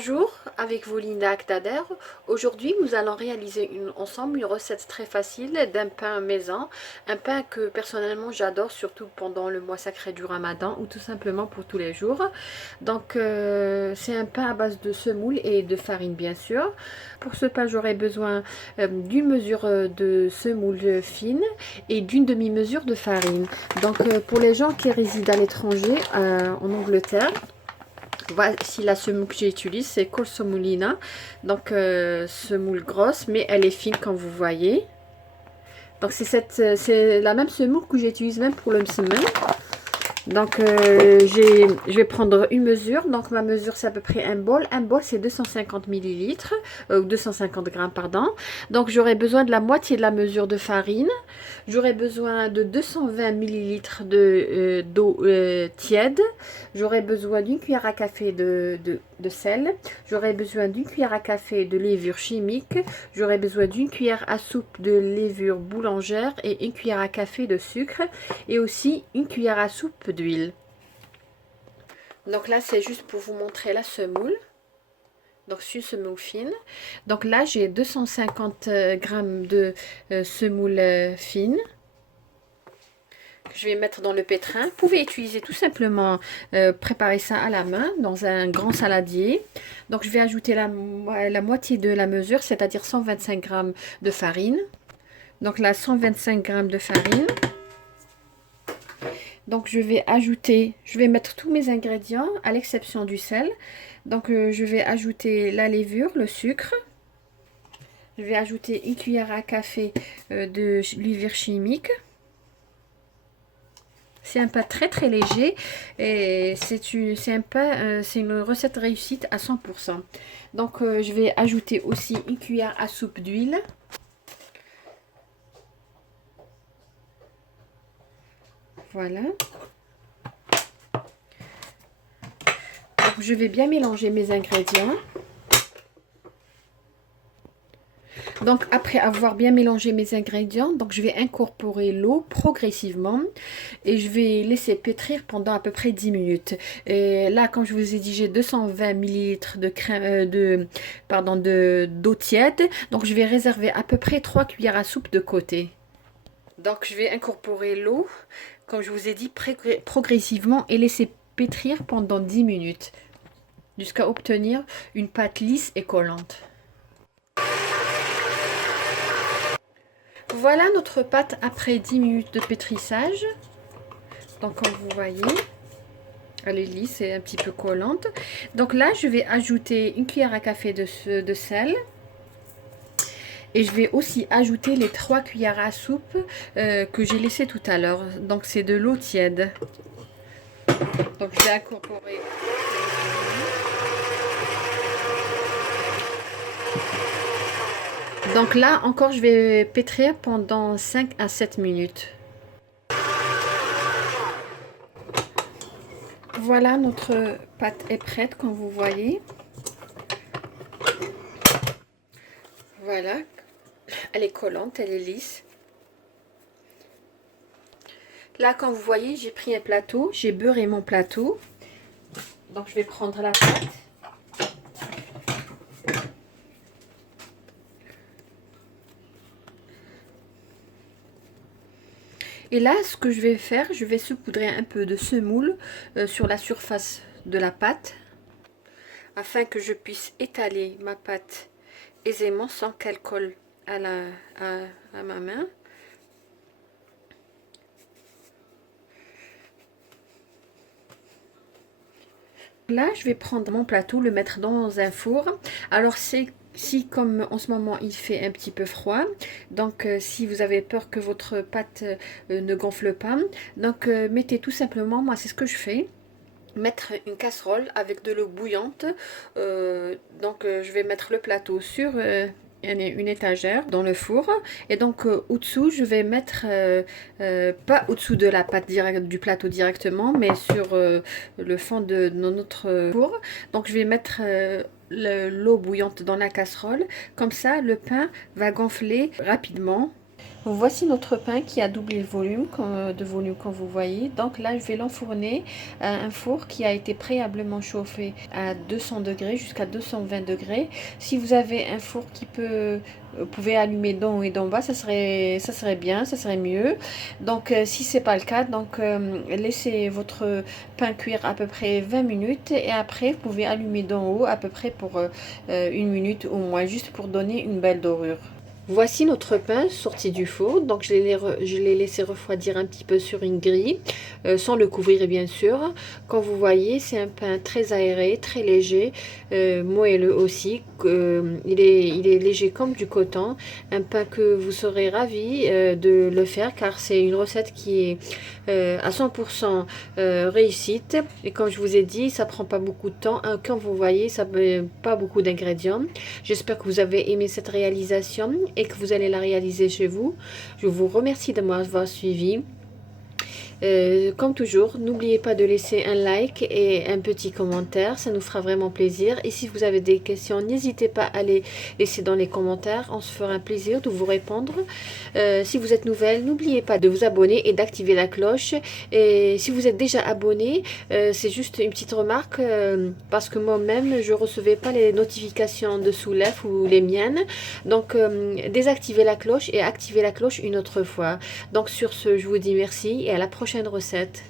Bonjour, avec vous Linda Aktader. Aujourd'hui, nous allons réaliser ensemble une recette très facile d'un pain maison. Un pain que personnellement j'adore, surtout pendant le mois sacré du Ramadan ou tout simplement pour tous les jours. Donc, c'est un pain à base de semoule et de farine, bien sûr. Pour ce pain, j'aurai besoin d'une mesure de semoule fine et d'une demi-mesure de farine. Donc, pour les gens qui résident à l'étranger, en Angleterre, voici la semoule que j'utilise, c'est Col Semolina. Donc semoule grosse, mais elle est fine comme vous voyez. Donc c'est la même semoule que j'utilise même pour le msemen. Donc je vais prendre une mesure. Donc ma mesure c'est à peu près un bol. Un bol c'est 250 millilitres, 250 grammes pardon. Donc j'aurai besoin de la moitié de la mesure de farine. J'aurai besoin de 220 millilitres d'eau tiède. J'aurai besoin d'une cuillère à café de sel. J'aurai besoin d'une cuillère à café de levure chimique. J'aurai besoin d'une cuillère à soupe de levure boulangère et une cuillère à café de sucre. Et aussi une cuillère à soupe d'huile. Donc là, c'est juste pour vous montrer la semoule. Donc c'est une semoule fine. Donc là, j'ai 250 grammes de semoule fine. Je vais mettre dans le pétrin. Vous pouvez utiliser tout simplement, préparer ça à la main dans un grand saladier. Donc je vais ajouter la moitié de la mesure, c'est-à-dire 125 grammes de farine. Donc là, 125 grammes de farine. Donc je vais mettre tous mes ingrédients à l'exception du sel. Donc je vais ajouter la levure, le sucre. Je vais ajouter une cuillère à café de levure chimique. C'est un pain très léger et c'est une recette réussite à 100%. Donc je vais ajouter aussi une cuillère à soupe d'huile. Voilà. Donc, je vais bien mélanger mes ingrédients. Donc après avoir bien mélangé mes ingrédients, donc je vais incorporer l'eau progressivement et je vais laisser pétrir pendant à peu près 10 minutes. Et là, comme je vous ai dit, j'ai 220 millilitres de crème d'eau tiède. Donc je vais réserver à peu près 3 cuillères à soupe de côté. Donc je vais incorporer l'eau, comme je vous ai dit, progressivement et laisser pétrir pendant 10 minutes jusqu'à obtenir une pâte lisse et collante. Voilà notre pâte après 10 minutes de pétrissage. Donc comme vous voyez, elle est lisse et un petit peu collante. Donc là, je vais ajouter une cuillère à café de sel. Et je vais aussi ajouter les 3 cuillères à soupe que j'ai laissées tout à l'heure. Donc c'est de l'eau tiède. Donc je vais incorporer. Donc là encore, je vais pétrir pendant 5 à 7 minutes. Voilà, notre pâte est prête, comme vous voyez. Voilà, elle est collante, elle est lisse. Là, comme vous voyez, j'ai pris un plateau, j'ai beurré mon plateau. Donc je vais prendre la pâte. Et là, ce que je vais faire, je vais saupoudrer un peu de semoule sur la surface de la pâte afin que je puisse étaler ma pâte aisément sans qu'elle colle à ma main. Là, je vais prendre mon plateau, le mettre dans un four. Alors, si comme en ce moment il fait un petit peu froid, donc si vous avez peur que votre pâte ne gonfle pas, donc mettez tout simplement, moi c'est ce que je fais, mettre une casserole avec de l'eau bouillante. Je vais mettre le plateau sur une étagère dans le four et donc au-dessous je vais mettre pas au-dessous de la pâte du plateau directement, mais sur le fond de notre four. Donc je vais mettre l'eau bouillante dans la casserole, comme ça le pain va gonfler rapidement Voici notre pain qui a doublé le volume, comme vous voyez. Donc là, je vais l'enfourner à un four qui a été préalablement chauffé à 200 degrés jusqu'à 220 degrés. Si vous avez un four qui vous pouvez allumer d'en haut et d'en bas, ça serait bien, ça serait mieux. Donc si c'est pas le cas, donc laissez votre pain cuire à peu près 20 minutes et après vous pouvez allumer d'en haut à peu près pour 1 minute au moins, juste pour donner une belle dorure. Voici notre pain sorti du four. Donc je l'ai laissé refroidir un petit peu sur une grille, sans le couvrir bien sûr. Comme vous voyez, c'est un pain très aéré, très léger, moelleux aussi. Il est léger comme du coton. Un pain que vous serez ravis de le faire, car c'est une recette qui est à 100% réussite. Et comme je vous ai dit, ça prend pas beaucoup de temps. Comme vous voyez, ça n'a pas beaucoup d'ingrédients. J'espère que vous avez aimé cette réalisation et que vous allez la réaliser chez vous. Je vous remercie de m'avoir suivi. Comme toujours, n'oubliez pas de laisser un like et un petit commentaire, ça nous fera vraiment plaisir. Et si vous avez des questions, n'hésitez pas à les laisser dans les commentaires, on se fera un plaisir de vous répondre. Si vous êtes nouvelle, n'oubliez pas de vous abonner et d'activer la cloche. Et si vous êtes déjà abonné, c'est juste une petite remarque, parce que moi-même, je ne recevais pas les notifications de Soulef ou les miennes. Donc, désactivez la cloche et activez la cloche une autre fois. Donc, sur ce, je vous dis merci et à la prochaine recette.